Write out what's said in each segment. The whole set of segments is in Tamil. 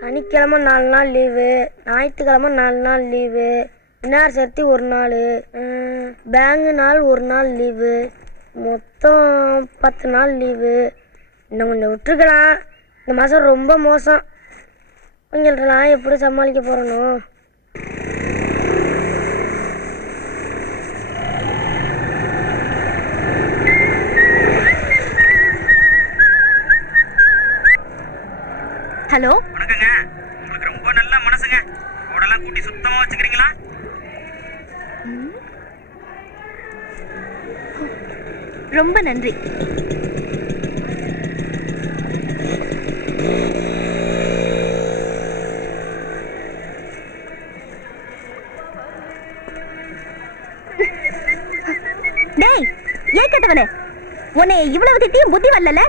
சனிக்கிழமை 4 நாள் லீவு, ஞாயிற்றுக்கிழமை 4 நாள் லீவு, விநாயகர் சதுர்த்தி 1 நாள், பேங்கு நாள் 1 நாள் லீவு, மொத்தம் 10 நாள் லீவு. இன்னும் கொஞ்சம் விட்டுருக்கலாம். இந்த மாதம் ரொம்ப மோசம். அவங்கள்ட்டலாம் எப்படி சமாளிக்க போகிறனோ. ஹலோ, வணக்கங்க. உங்களுக்கு ரொம்ப நல்ல மனசுங்க. ரோடெல்லாம் கூட்டி சுத்தமா வச்சுக்கிறீங்களா? ரொம்ப நன்றி. டேய், ஏன் கேட்டவனே, உன்னை இவ்வளவு திட்டியும் புத்தி வரல.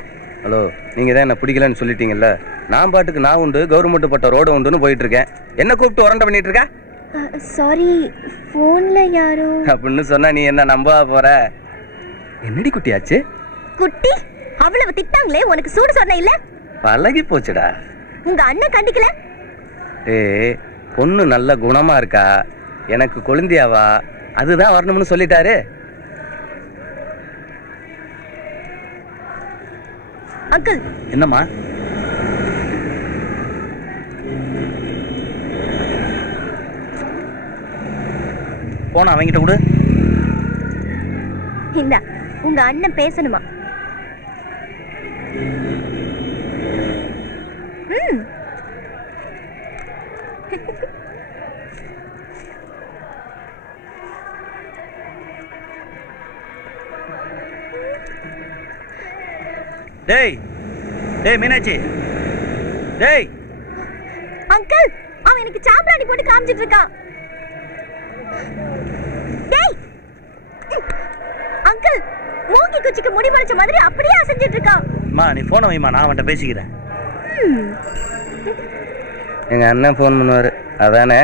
ஹலோ, நீங்கள் தான் என்ன பிடிக்கலன்னு சொல்லிட்டீங்கல்ல. நான் பாட்டுக்கு நான் உண்டு, கவர்மெண்ட் பட்ட ரோடு உண்டுன்னு போயிட்டு இருக்கேன். என்ன கூப்பிட்டு உரண்ட பண்ணிட்டு இருக்க? சாரி, ஃபோன்ல யாரோ அப்படின்னு சொன்னா நீ என்ன நம்ப போற? என்னடி குட்டியாச்சு? குட்டி அவ்வளவு திட்டாங்களே, உனக்கு சூடு சொன்ன இல்ல? பழகி போச்சுடா. உங்க அண்ணன் கண்டிக்கல? ஏய், பொண்ணு நல்ல குணமா இருக்கா, எனக்கு கொழுந்தியாவா, அதுதான் வரணும்னு சொல்லிட்டாரு. அங்கிள். என்னம்மா? போனா அவங்கிட்ட கொடு. இந்த உங்க அண்ணன் பேசணுமா? டேய் டேய் மீனாட்சி, டேய். அங்கிள், அவன் எனக்கு சாம்பிராணி போட்டு காமிச்சிட்டு இருக்கான். டேய் அங்கிள், மூங்கி குச்சிக்கு முடி முளைச்ச மாதிரி அப்படியே அசைஞ்சிட்டு இருக்கான். அம்மா நீ போனை வைமா, நான் அவன்கிட்ட பேசிக்கிறேன். எங்க அண்ணன் ஃபோன் பண்ணுவாரு, அதானே?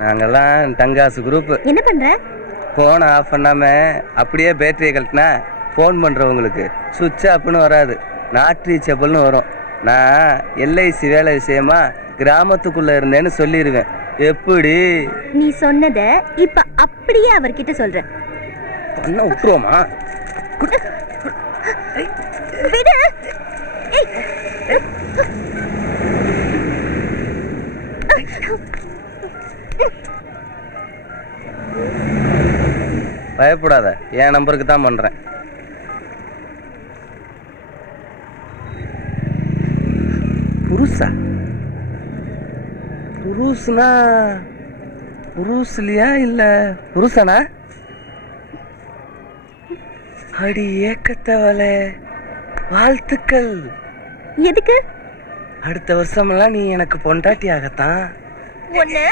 நாங்கெல்லாம் டங்காசு குரூப். என்ன பண்ற? ஃபோனை ஆஃப் பண்ணாம அப்படியே பேட்டரியை கழட்டினா ஃபோன் பண்ணுறவங்களுக்கு சுவிட்ச் ஆஃப்னு வராது, நாட் ரீச்சபிள்னு வரும். நான் எல்ஐசி வேலை விஷயமா கிராமத்துக்குள்ளே இருந்தேன்னு சொல்லிடுவேன். எப்படி? நீ சொன்னத இப்ப அப்படியே அவர்கிட்ட சொல்ற. பண்ண விட்டுருவோமா? விடு. பயப்படாத, என் நம்பருக்கு தான் பண்ணுறேன். புருஷா? புருஷனா? புருஷலியா இல்ல புருஷனா? அடி ஏக்கத்தவளே, வாழ்த்துக்கள். எதுக்கு? அடுத்த வருஷமெல்லாம் நீ எனக்கு பொண்டாட்டி ஆகத்தான். ஒண்ணு